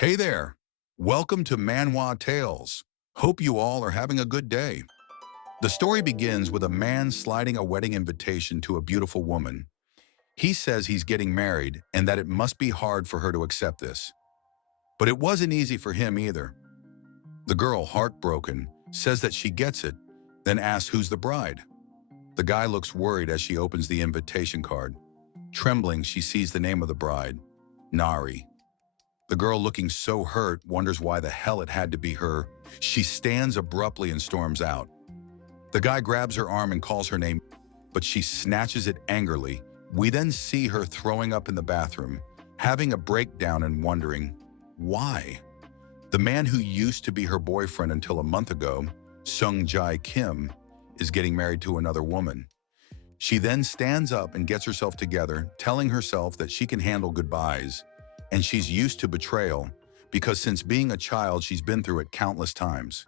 Hey there! Welcome to Manhwa Tales. Hope you all are having a good day. The story begins with a man sliding a wedding invitation to a beautiful woman. He says he's getting married and that it must be hard for her to accept this. But it wasn't easy for him either. The girl, heartbroken, says that she gets it, then asks who's the bride. The guy looks worried as she opens the invitation card. Trembling, she sees the name of the bride, Nari. The girl, looking so hurt, wonders why the hell it had to be her. She stands abruptly and storms out. The guy grabs her arm and calls her name, but she snatches it angrily. We then see her throwing up in the bathroom, having a breakdown and wondering, why? The man who used to be her boyfriend until a month ago, Sung Jae Kim, is getting married to another woman. She then stands up and gets herself together, telling herself that she can handle goodbyes, and she's used to betrayal because since being a child, she's been through it countless times.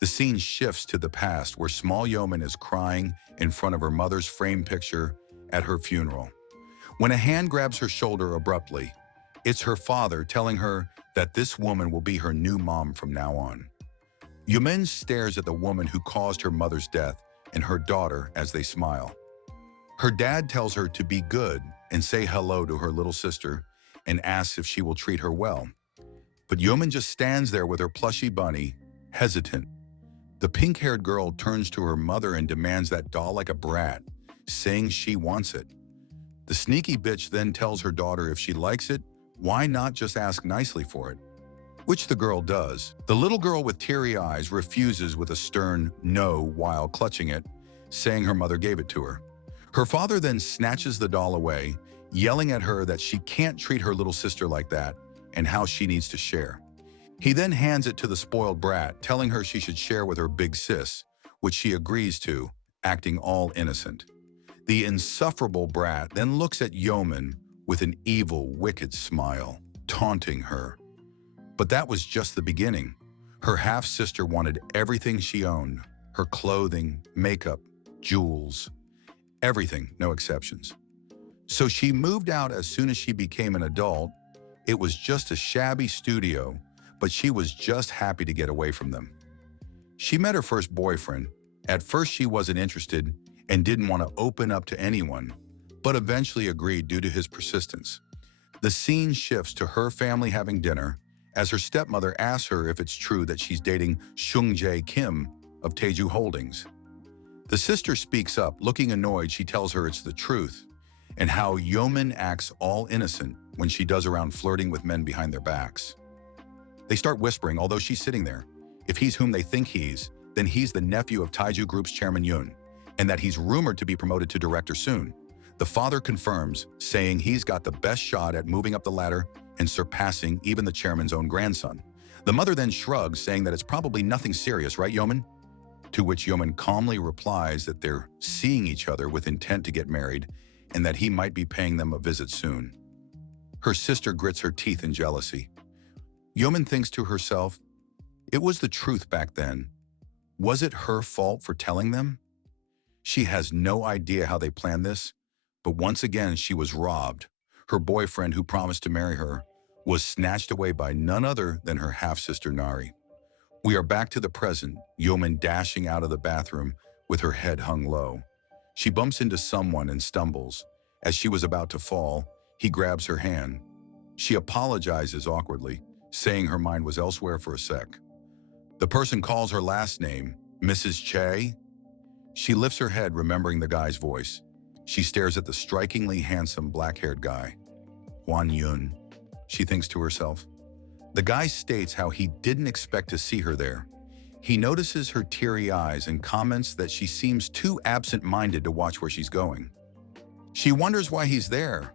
The scene shifts to the past where small Yeomin is crying in front of her mother's framed picture at her funeral. When a hand grabs her shoulder abruptly, it's her father telling her that this woman will be her new mom from now on. Yeomin stares at the woman who caused her mother's death and her daughter as they smile. Her dad tells her to be good and say hello to her little sister and asks if she will treat her well. But Yeomin just stands there with her plushy bunny, hesitant. The pink-haired girl turns to her mother and demands that doll like a brat, saying she wants it. The sneaky bitch then tells her daughter if she likes it, why not just ask nicely for it? Which the girl does. The little girl with teary eyes refuses with a stern no while clutching it, saying her mother gave it to her. Her father then snatches the doll away, yelling at her that she can't treat her little sister like that and how she needs to share. He then hands it to the spoiled brat, telling her she should share with her big sis, which she agrees to, acting all innocent. The insufferable brat then looks at Yeomin with an evil, wicked smile, taunting her. But that was just the beginning. Her half-sister wanted everything she owned, her clothing, makeup, jewels, everything, no exceptions. So she moved out as soon as she became an adult. It was just a shabby studio, but she was just happy to get away from them. She met her first boyfriend. At first she wasn't interested and didn't want to open up to anyone, but eventually agreed due to his persistence. The scene shifts to her family having dinner as her stepmother asks her if it's true that she's dating Sung Jae Kim of Taeju Holdings. The sister speaks up, looking annoyed. She tells her it's the truth, and how Yeomin acts all innocent when she does around flirting with men behind their backs. They start whispering, although she's sitting there. If he's whom they think he's, then he's the nephew of Taeju Group's chairman Yoon, and that he's rumored to be promoted to director soon. The father confirms, saying he's got the best shot at moving up the ladder and surpassing even the chairman's own grandson. The mother then shrugs, saying that it's probably nothing serious, right, Yeomin? To which Yeomin calmly replies that they're seeing each other with intent to get married and that he might be paying them a visit soon. Her sister grits her teeth in jealousy. Yeomin thinks to herself, it was the truth back then. Was it her fault for telling them? She has no idea how they planned this, but once again she was robbed. Her boyfriend, who promised to marry her, was snatched away by none other than her half-sister Nari. We are back to the present, Yeomin dashing out of the bathroom with her head hung low. She bumps into someone and stumbles. As she was about to fall, he grabs her hand. She apologizes awkwardly, saying her mind was elsewhere for a sec. The person calls her last name, Mrs. Che. She lifts her head, remembering the guy's voice. She stares at the strikingly handsome black-haired guy. Hwan Yun, she thinks to herself. The guy states how he didn't expect to see her there. He notices her teary eyes and comments that she seems too absent-minded to watch where she's going. She wonders why he's there,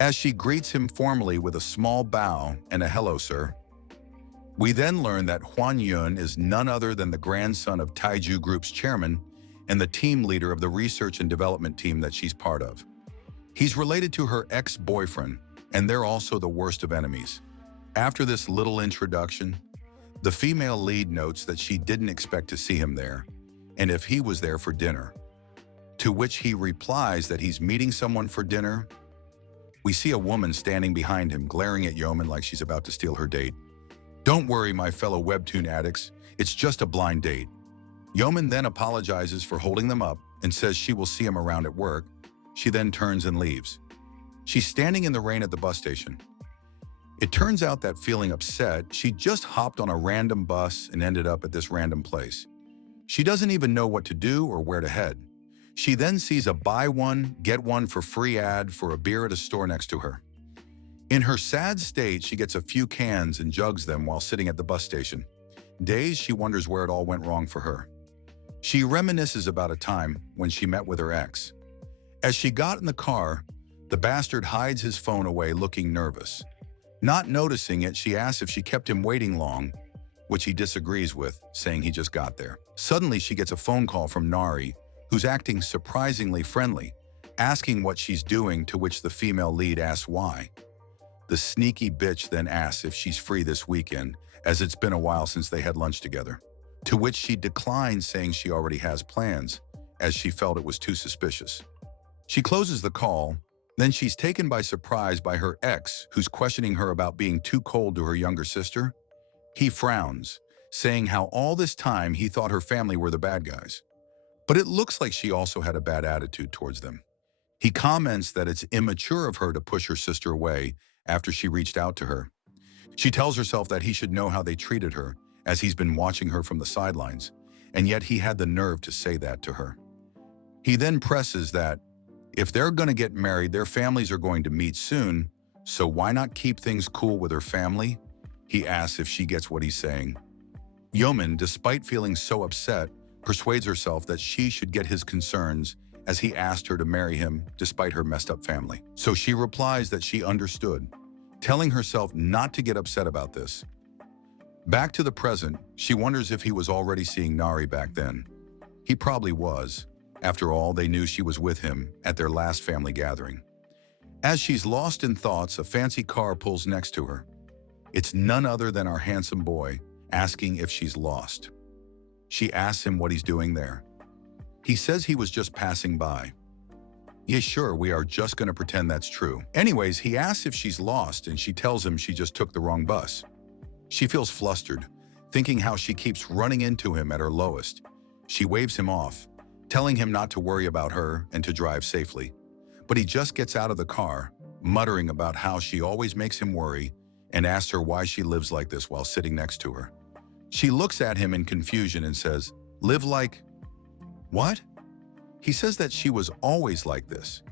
as she greets him formally with a small bow and a hello, sir. We then learn that Hwan Yun is none other than the grandson of Taeju Group's chairman and the team leader of the research and development team that she's part of. He's related to her ex-boyfriend, and they're also the worst of enemies. After this little introduction, the female lead notes that she didn't expect to see him there, and if he was there for dinner. To which he replies that he's meeting someone for dinner. We see a woman standing behind him, glaring at Yeomin like she's about to steal her date. "Don't worry, my fellow webtoon addicts. It's just a blind date." Yeomin then apologizes for holding them up and says she will see him around at work. She then turns and leaves. She's standing in the rain at the bus station. It turns out that feeling upset, she just hopped on a random bus and ended up at this random place. She doesn't even know what to do or where to head. She then sees a buy one, get one for free ad for a beer at a store next to her. In her sad state, she gets a few cans and jugs them while sitting at the bus station. Dazed, she wonders where it all went wrong for her. She reminisces about a time when she met with her ex. As she got in the car, the bastard hides his phone away looking nervous. Not noticing it, she asks if she kept him waiting long, which he disagrees with, saying he just got there. Suddenly, she gets a phone call from Nari, who's acting surprisingly friendly, asking what she's doing, to which the female lead asks why. The sneaky bitch then asks if she's free this weekend, as it's been a while since they had lunch together. To which she declines, saying she already has plans, as she felt it was too suspicious. She closes the call, then she's taken by surprise by her ex, who's questioning her about being too cold to her younger sister. He frowns, saying how all this time he thought her family were the bad guys. But it looks like she also had a bad attitude towards them. He comments that it's immature of her to push her sister away after she reached out to her. She tells herself that he should know how they treated her, as he's been watching her from the sidelines, and yet he had the nerve to say that to her. He then presses that if they're going to get married, their families are going to meet soon, so why not keep things cool with her family? He asks if she gets what he's saying. Yeomin, despite feeling so upset, persuades herself that she should get his concerns, as he asked her to marry him despite her messed up family. So she replies that she understood, telling herself not to get upset about this. Back to the present, she wonders if he was already seeing Nari back then. He probably was. After all, they knew she was with him at their last family gathering. As she's lost in thoughts, a fancy car pulls next to her. It's none other than our handsome boy, asking if she's lost. She asks him what he's doing there. He says he was just passing by. Yeah, sure, we are just going to pretend that's true. Anyways, he asks if she's lost, and she tells him she just took the wrong bus. She feels flustered, thinking how she keeps running into him at her lowest. She waves him off, telling him not to worry about her and to drive safely. But he just gets out of the car, muttering about how she always makes him worry, and asks her why she lives like this while sitting next to her. She looks at him in confusion and says, "Live like..." What? He says that she was always like this.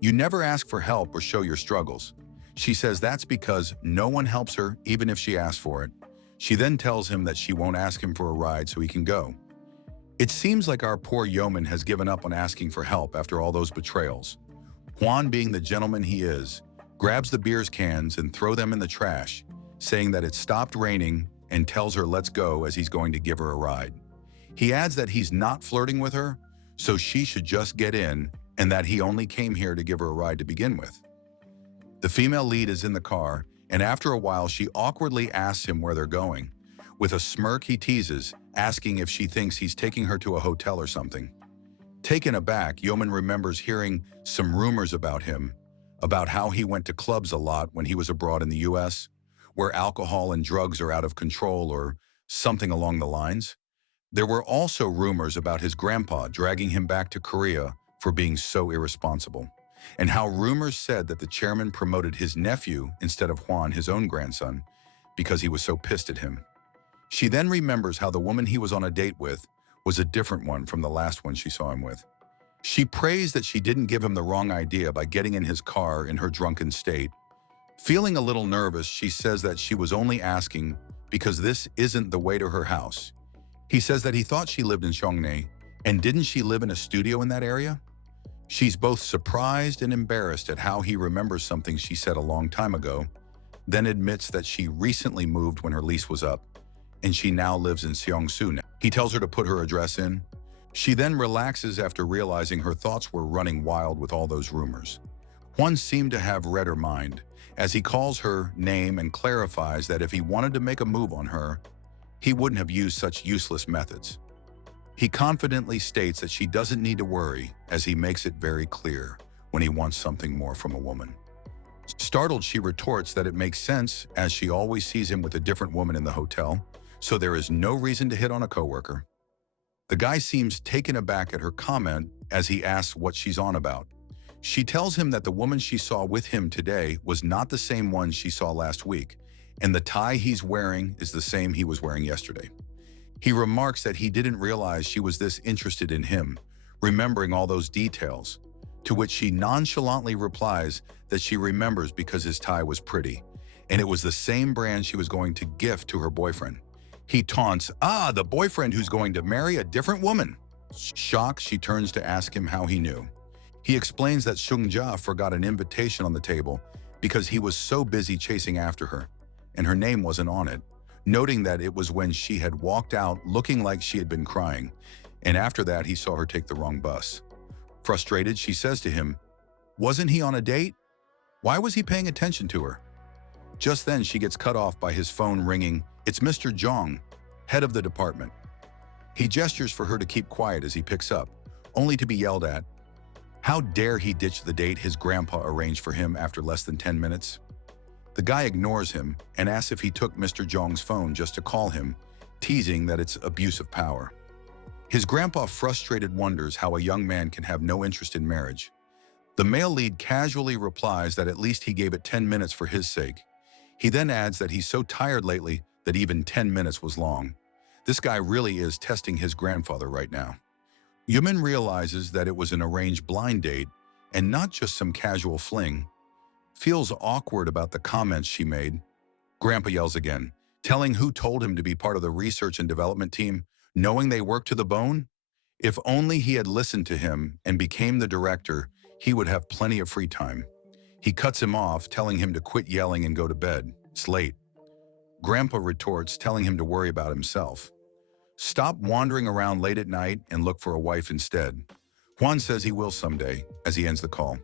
You never ask for help or show your struggles. She says that's because no one helps her, even if she asks for it. She then tells him that she won't ask him for a ride so he can go. It seems like our poor yeoman has given up on asking for help after all those betrayals. Hwan, being the gentleman he is, grabs the beer cans and throws them in the trash, saying that it stopped raining, and tells her let's go as he's going to give her a ride. He adds that he's not flirting with her, so she should just get in, and that he only came here to give her a ride to begin with. The female lead is in the car, and after a while she awkwardly asks him where they're going. With a smirk, he teases, asking if she thinks he's taking her to a hotel or something. Taken aback, Yeomin remembers hearing some rumors about him, about how he went to clubs a lot when he was abroad in the US, where alcohol and drugs are out of control or something along the lines. There were also rumors about his grandpa dragging him back to Korea for being so irresponsible, and how rumors said that the chairman promoted his nephew instead of Hwan, his own grandson, because he was so pissed at him. She then remembers how the woman he was on a date with was a different one from the last one she saw him with. She prays that she didn't give him the wrong idea by getting in his car in her drunken state. Feeling a little nervous, she says that she was only asking because this isn't the way to her house. He says that he thought she lived in Seongnae, and didn't she live in a studio in that area? She's both surprised and embarrassed at how he remembers something she said a long time ago, then admits that she recently moved when her lease was up, and she now lives in Seongsu. He tells her to put her address in. She then relaxes after realizing her thoughts were running wild with all those rumors. One seemed to have read her mind, as he calls her name and clarifies that if he wanted to make a move on her, he wouldn't have used such useless methods. He confidently states that she doesn't need to worry, as he makes it very clear when he wants something more from a woman. Startled, she retorts that it makes sense as she always sees him with a different woman in the hotel, so there is no reason to hit on a coworker. The guy seems taken aback at her comment as he asks what she's on about. She tells him that the woman she saw with him today was not the same one she saw last week, and the tie he's wearing is the same he was wearing yesterday. He remarks that he didn't realize she was this interested in him, remembering all those details, to which she nonchalantly replies that she remembers because his tie was pretty, and it was the same brand she was going to gift to her boyfriend. He taunts, the boyfriend who's going to marry a different woman. Shocked, she turns to ask him how he knew. He explains that Seung-ja forgot an invitation on the table because he was so busy chasing after her, and her name wasn't on it, noting that it was when she had walked out looking like she had been crying, and after that he saw her take the wrong bus. Frustrated, she says to him, "Wasn't he on a date? Why was he paying attention to her?" Just then she gets cut off by his phone ringing. It's Mr. Jong, head of the department. He gestures for her to keep quiet as he picks up, only to be yelled at. How dare he ditch the date his grandpa arranged for him after less than 10 minutes? The guy ignores him and asks if he took Mr. Jong's phone just to call him, teasing that it's abuse of power. His grandpa, frustrated, wonders how a young man can have no interest in marriage. The male lead casually replies that at least he gave it 10 minutes for his sake. He then adds that he's so tired lately that even 10 minutes was long. This guy really is testing his grandfather right now. Yeomin realizes that it was an arranged blind date and not just some casual fling. Feels awkward about the comments she made. Grandpa yells again, telling who told him to be part of the research and development team, knowing they work to the bone? If only he had listened to him and became the director, he would have plenty of free time. He cuts him off, telling him to quit yelling and go to bed. It's late. Grandpa retorts, telling him to worry about himself. Stop wandering around late at night and look for a wife instead. Hwan says he will someday, as he ends the call.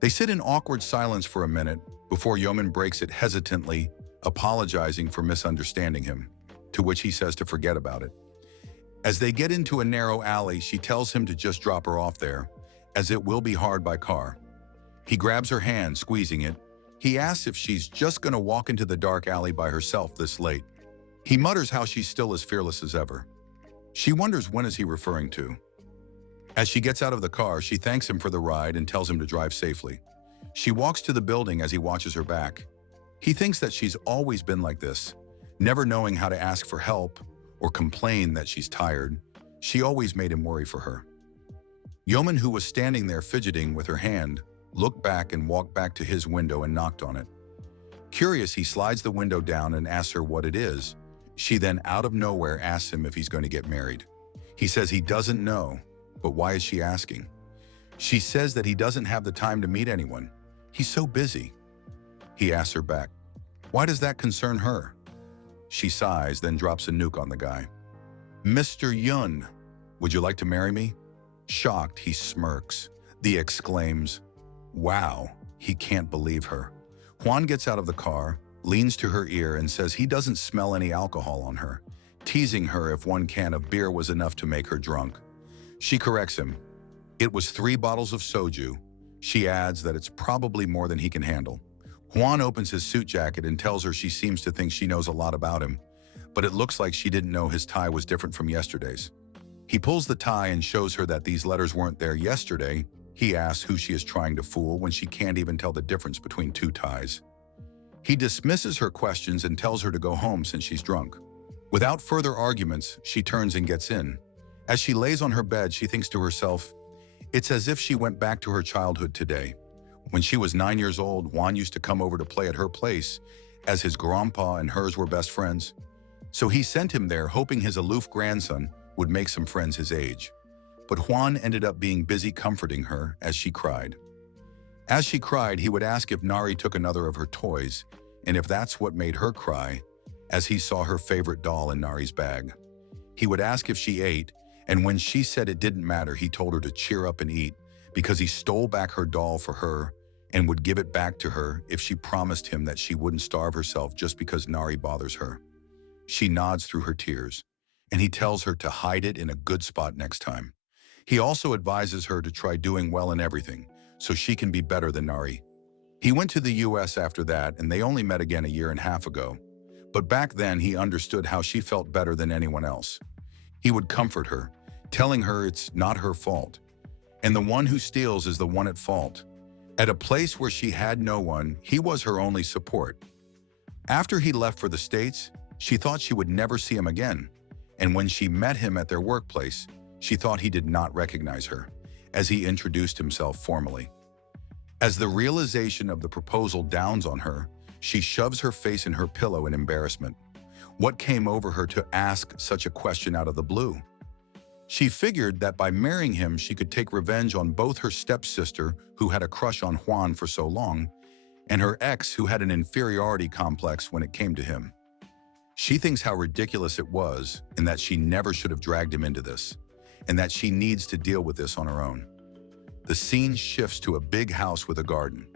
They sit in awkward silence for a minute before Yeomin breaks it hesitantly, apologizing for misunderstanding him, to which he says to forget about it. As they get into a narrow alley, she tells him to just drop her off there, as it will be hard by car. He grabs her hand, squeezing it. He asks if she's just going to walk into the dark alley by herself this late. He mutters how she's still as fearless as ever. She wonders when is he referring to. As she gets out of the car, she thanks him for the ride and tells him to drive safely. She walks to the building as he watches her back. He thinks that she's always been like this, never knowing how to ask for help or complain that she's tired. She always made him worry for her. Yeomin, who was standing there fidgeting with her hand, looked back and walked back to his window and knocked on it. Curious, he slides the window down and asks her what it is. She then, out of nowhere, asks him if he's going to get married. He says he doesn't know, but why is she asking? She says that he doesn't have the time to meet anyone. He's so busy. He asks her back, why does that concern her? She sighs, then drops a nuke on the guy. Mr. Yun, would you like to marry me? Shocked, he smirks. The exclaims, wow, he can't believe her. Hwan gets out of the car, leans to her ear and says he doesn't smell any alcohol on her, teasing her if one can of beer was enough to make her drunk. She corrects him. It was 3 bottles of soju. She adds that it's probably more than he can handle. Hwan opens his suit jacket and tells her she seems to think she knows a lot about him, but it looks like she didn't know his tie was different from yesterday's. He pulls the tie and shows her that these letters weren't there yesterday. He asks who she is trying to fool when she can't even tell the difference between 2 ties. He dismisses her questions and tells her to go home since she's drunk. Without further arguments, she turns and gets in. As she lays on her bed, she thinks to herself, it's as if she went back to her childhood today. When she was 9 years old, Hwan used to come over to play at her place, as his grandpa and hers were best friends. So he sent him there, hoping his aloof grandson would make some friends his age. But Hwan ended up being busy comforting her as she cried. As she cried, he would ask if Nari took another of her toys, and if that's what made her cry, as he saw her favorite doll in Nari's bag. He would ask if she ate, and when she said it didn't matter, he told her to cheer up and eat, because he stole back her doll for her and would give it back to her if she promised him that she wouldn't starve herself just because Nari bothers her. She nods through her tears, and he tells her to hide it in a good spot next time. He also advises her to try doing well in everything, so she can be better than Nari. He went to the US after that, and they only met again a year and a half ago. But back then, he understood how she felt better than anyone else. He would comfort her, telling her it's not her fault, and the one who steals is the one at fault. At a place where she had no one, he was her only support. After he left for the States, she thought she would never see him again, and when she met him at their workplace, she thought he did not recognize her, as he introduced himself formally. As the realization of the proposal dawns on her, she shoves her face in her pillow in embarrassment. What came over her to ask such a question out of the blue? She figured that by marrying him, she could take revenge on both her stepsister, who had a crush on Hwan for so long, and her ex, who had an inferiority complex when it came to him. She thinks how ridiculous it was, and that she never should have dragged him into this, and that she needs to deal with this on her own. The scene shifts to a big house with a garden.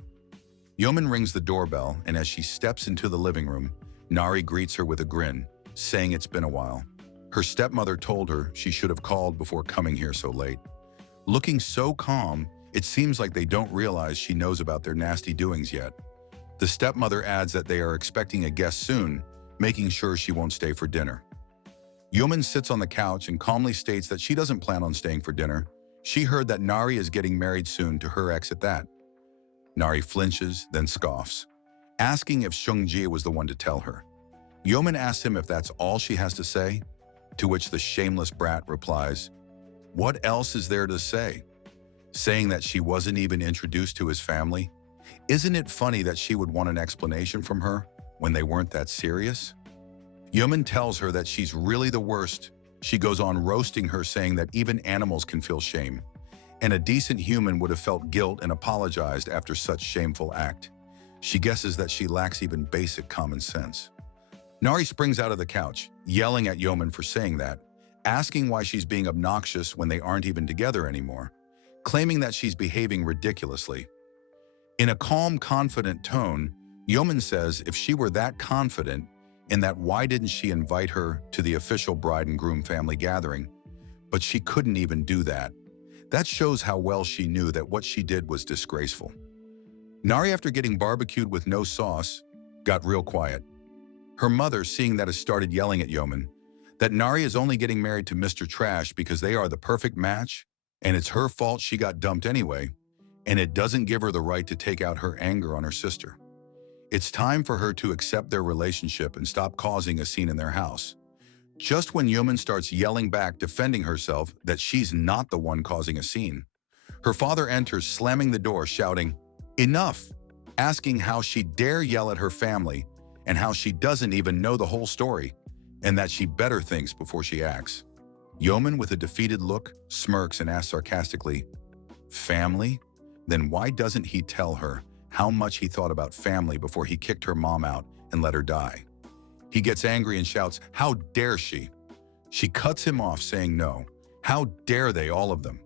Yeomin rings the doorbell, and as she steps into the living room, Nari greets her with a grin, saying it's been a while. Her stepmother told her she should have called before coming here so late. Looking so calm, it seems like they don't realize she knows about their nasty doings yet. The stepmother adds that they are expecting a guest soon, making sure she won't stay for dinner. Yeomin sits on the couch and calmly states that she doesn't plan on staying for dinner. She heard that Nari is getting married soon to her ex at that. Nari flinches, then scoffs, asking if Seungji was the one to tell her. Yeomin asks him if that's all she has to say, to which the shameless brat replies, "What else is there to say?" Saying that she wasn't even introduced to his family. Isn't it funny that she would want an explanation from her when they weren't that serious? Yeomin tells her that she's really the worst. She goes on roasting her, saying that even animals can feel shame, and a decent human would have felt guilt and apologized after such shameful act. She guesses that she lacks even basic common sense. Nari springs out of the couch, yelling at Yeomin for saying that, asking why she's being obnoxious when they aren't even together anymore, claiming that she's behaving ridiculously. In a calm, confident tone, Yeomin says if she were that confident, in that why didn't she invite her to the official bride and groom family gathering? But she couldn't even do that. That shows how well she knew that what she did was disgraceful. Nari, after getting barbecued with no sauce, got real quiet. Her mother, seeing that, has started yelling at Yeomin that Nari is only getting married to Mr. Trash because they are the perfect match, and it's her fault she got dumped anyway, and it doesn't give her the right to take out her anger on her sister. It's time for her to accept their relationship and stop causing a scene in their house. Just when Yeomin starts yelling back, defending herself that she's not the one causing a scene, her father enters, slamming the door, shouting, "Enough!" asking how she dare yell at her family and how she doesn't even know the whole story, and that she better thinks before she acts. Yeomin, with a defeated look, smirks and asks sarcastically, "Family? Then why doesn't he tell her how much he thought about family before he kicked her mom out and let her die?" He gets angry and shouts, "How dare she?" She cuts him off, saying no. How dare they, all of them?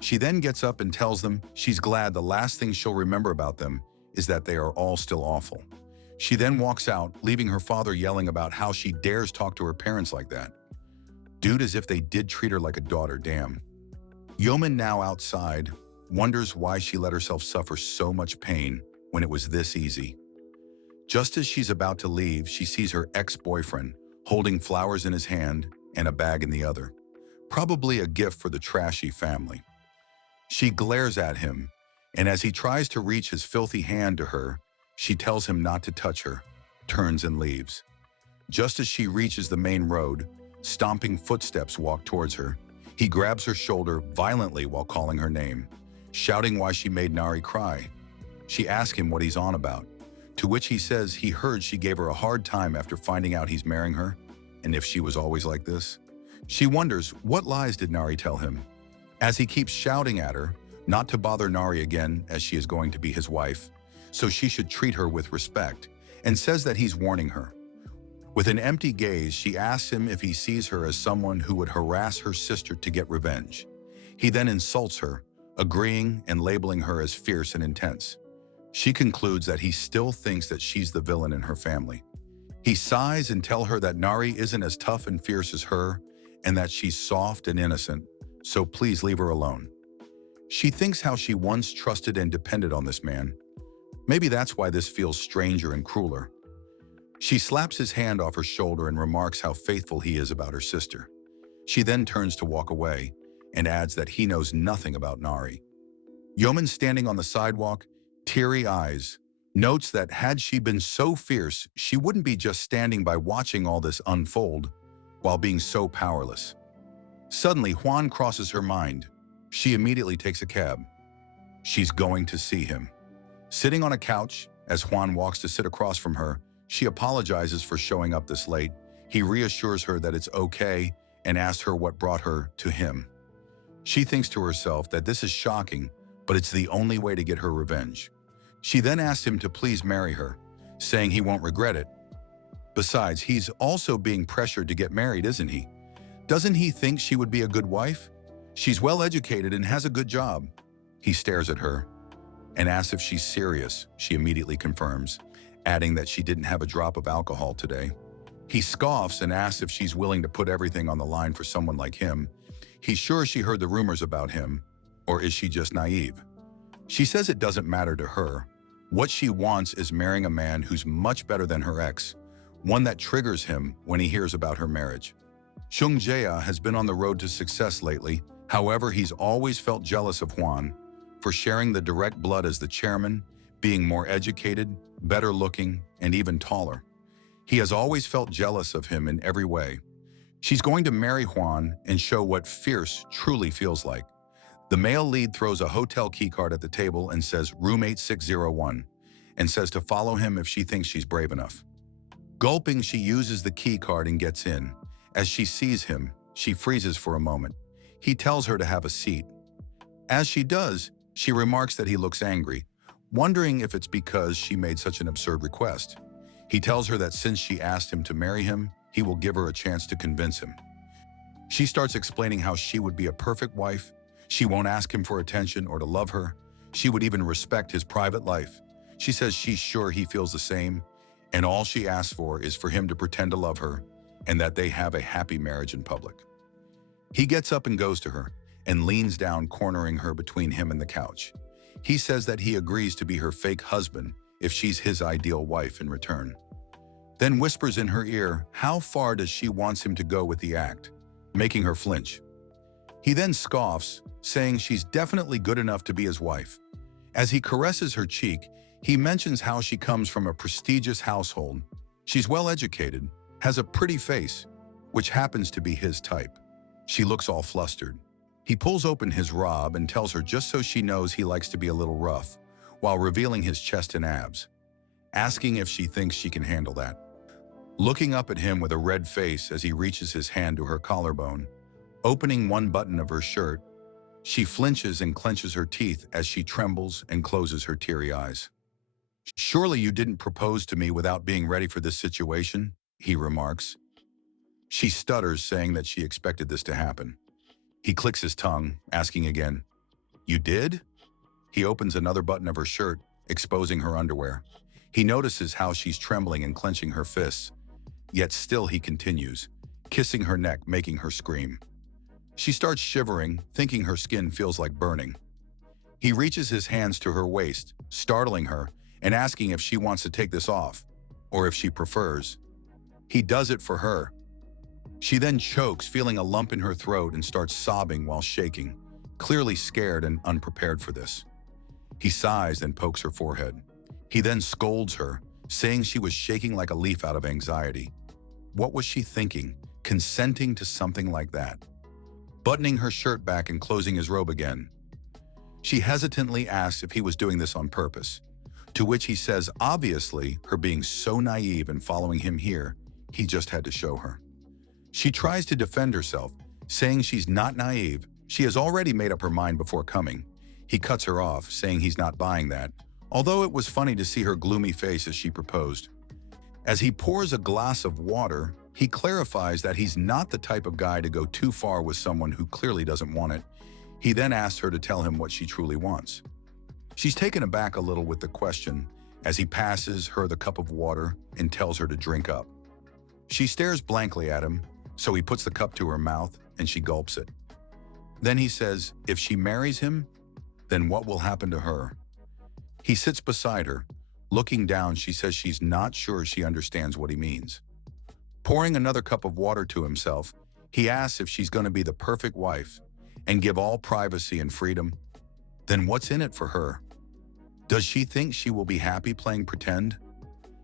She then gets up and tells them she's glad the last thing she'll remember about them is that they are all still awful. She then walks out, leaving her father yelling about how she dares talk to her parents like that. Dude, as if they did treat her like a daughter, damn. Yeomin, now outside, wonders why she let herself suffer so much pain when it was this easy. Just as she's about to leave, she sees her ex-boyfriend holding flowers in his hand and a bag in the other, probably a gift for the Trashy family. She glares at him, and as he tries to reach his filthy hand to her, she tells him not to touch her, turns and leaves. Just as she reaches the main road, stomping footsteps walk towards her. He grabs her shoulder violently while calling her name, shouting why she made Nari cry. She asks him what he's on about, to which he says he heard she gave her a hard time after finding out he's marrying her, and if she was always like this. She wonders what lies did Nari tell him, as he keeps shouting at her not to bother Nari again, as she is going to be his wife, so she should treat her with respect, and says that he's warning her. With an empty gaze, she asks him if he sees her as someone who would harass her sister to get revenge. He then insults her, agreeing and labeling her as fierce and intense. She concludes that he still thinks that she's the villain in her family. He sighs and tells her that Nari isn't as tough and fierce as her, and that she's soft and innocent, so please leave her alone. She thinks how she once trusted and depended on this man, Maybe that's why this feels stranger and crueler. She slaps his hand off her shoulder and remarks how faithful he is about her sister. She then turns to walk away and adds that he knows nothing about Nari. Yeomin, standing on the sidewalk, teary eyes, notes that had she been so fierce, she wouldn't be just standing by watching all this unfold while being so powerless. Suddenly, Hwan crosses her mind. She immediately takes a cab. She's going to see him. Sitting on a couch, as Hwan walks to sit across from her, she apologizes for showing up this late. He reassures her that it's okay and asks her what brought her to him. She thinks to herself that this is shocking, but it's the only way to get her revenge. She then asks him to please marry her, saying he won't regret it. Besides, he's also being pressured to get married, isn't he? Doesn't he think she would be a good wife? She's well educated and has a good job. He stares at her and asks if she's serious. She immediately confirms, adding that she didn't have a drop of alcohol today. He scoffs and asks if she's willing to put everything on the line for someone like him. He's sure she heard the rumors about him, or is she just naive? She says it doesn't matter to her. What she wants is marrying a man who's much better than her ex, one that triggers him when he hears about her marriage. Chung Jae has been on the road to success lately. However, he's always felt jealous of Hwan for sharing the direct blood as the chairman, being more educated, better looking, and even taller. He has always felt jealous of him in every way. She's going to marry Hwan and show what fierce truly feels like. The male lead throws a hotel keycard at the table and says room 8601, and says to follow him if she thinks she's brave enough. Gulping, she uses the keycard and gets in. As she sees him, she freezes for a moment. He tells her to have a seat. As she does, she remarks that he looks angry, wondering if it's because she made such an absurd request. He tells her that since she asked him to marry him, he will give her a chance to convince him. She starts explaining how she would be a perfect wife. She won't ask him for attention or to love her. She would even respect his private life. She says she's sure he feels the same, and all she asks for is for him to pretend to love her and that they have a happy marriage in public. He gets up and goes to her and leans down, cornering her between him and the couch. He says that he agrees to be her fake husband if she's his ideal wife in return. Then whispers in her ear how far does she wants him to go with the act, making her flinch. He then scoffs, saying she's definitely good enough to be his wife. As he caresses her cheek, he mentions how she comes from a prestigious household. She's well educated, has a pretty face, which happens to be his type. She looks all flustered. He pulls open his robe and tells her just so she knows he likes to be a little rough, while revealing his chest and abs, asking if she thinks she can handle that. Looking up at him with a red face as he reaches his hand to her collarbone, opening one button of her shirt, she flinches and clenches her teeth as she trembles and closes her teary eyes. "Surely you didn't propose to me without being ready for this situation," he remarks. She stutters, saying that she expected this to happen. He clicks his tongue, asking again, "You did?" He opens another button of her shirt, exposing her underwear. He notices how she's trembling and clenching her fists, yet still he continues, kissing her neck, making her scream. She starts shivering, thinking her skin feels like burning. He reaches his hands to her waist, startling her and asking if she wants to take this off, or if she prefers. He does it for her. She then chokes, feeling a lump in her throat, and starts sobbing while shaking, clearly scared and unprepared for this. He sighs and pokes her forehead. He then scolds her, saying she was shaking like a leaf out of anxiety. What was she thinking, consenting to something like that? Buttoning her shirt back and closing his robe again. She hesitantly asks if he was doing this on purpose, to which he says obviously, her being so naive and following him here, he just had to show her. She tries to defend herself, saying she's not naive. She has already made up her mind before coming. He cuts her off, saying he's not buying that, although it was funny to see her gloomy face as she proposed. As he pours a glass of water, he clarifies that he's not the type of guy to go too far with someone who clearly doesn't want it. He then asks her to tell him what she truly wants. She's taken aback a little with the question as he passes her the cup of water and tells her to drink up. She stares blankly at him, so he puts the cup to her mouth and she gulps it. Then he says if she marries him, then what will happen to her? He sits beside her, Looking down, she says she's not sure she understands what he means. Pouring another cup of water to himself, he asks if she's going to be the perfect wife and give all privacy and freedom. Then what's in it for her? Does she think she will be happy playing pretend?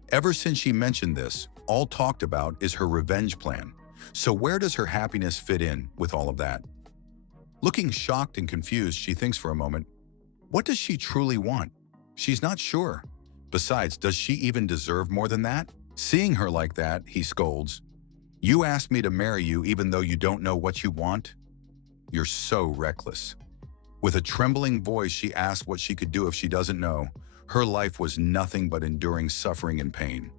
Ever since she mentioned this, all talked about is her revenge plan. So where does her happiness fit in with all of that? Looking shocked and confused, she thinks for a moment. What does she truly want? She's not sure. Besides, does she even deserve more than that? Seeing her like that, he scolds. You asked me to marry you even though you don't know what you want? You're so reckless. With a trembling voice, she asks what she could do if she doesn't know. Her life was nothing but enduring suffering and pain.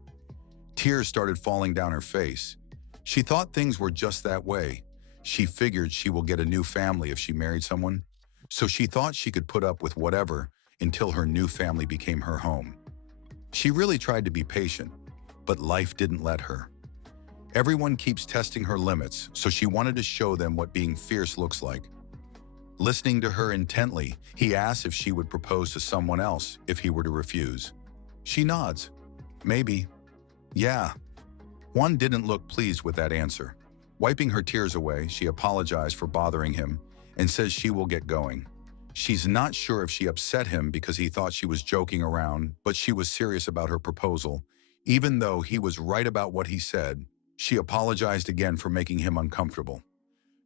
Tears started falling down her face. She thought things were just that way. She figured she will get a new family if she married someone. So she thought she could put up with whatever until her new family became her home. She really tried to be patient, but life didn't let her. Everyone keeps testing her limits, so she wanted to show them what being fierce looks like. Listening to her intently, he asks if she would propose to someone else if he were to refuse. She nods. Maybe. Yeah. Hwan didn't look pleased with that answer. Wiping her tears away, she apologized for bothering him and says she will get going. She's not sure if she upset him because he thought she was joking around, but she was serious about her proposal. Even though he was right about what he said, she apologized again for making him uncomfortable.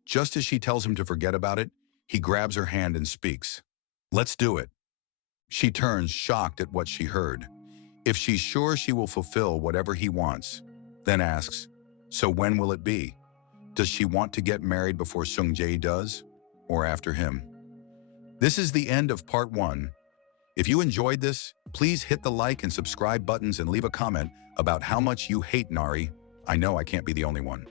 Just as she tells him to forget about it, he grabs her hand and speaks. Let's do it. She turns, shocked at what she heard. If she's sure she will fulfill whatever he wants, then asks, so when will it be? Does she want to get married before Sung-jae does, or after him? This is the end of part 1. If you enjoyed this, please hit the like and subscribe buttons and leave a comment about how much you hate Nari. I know I can't be the only one.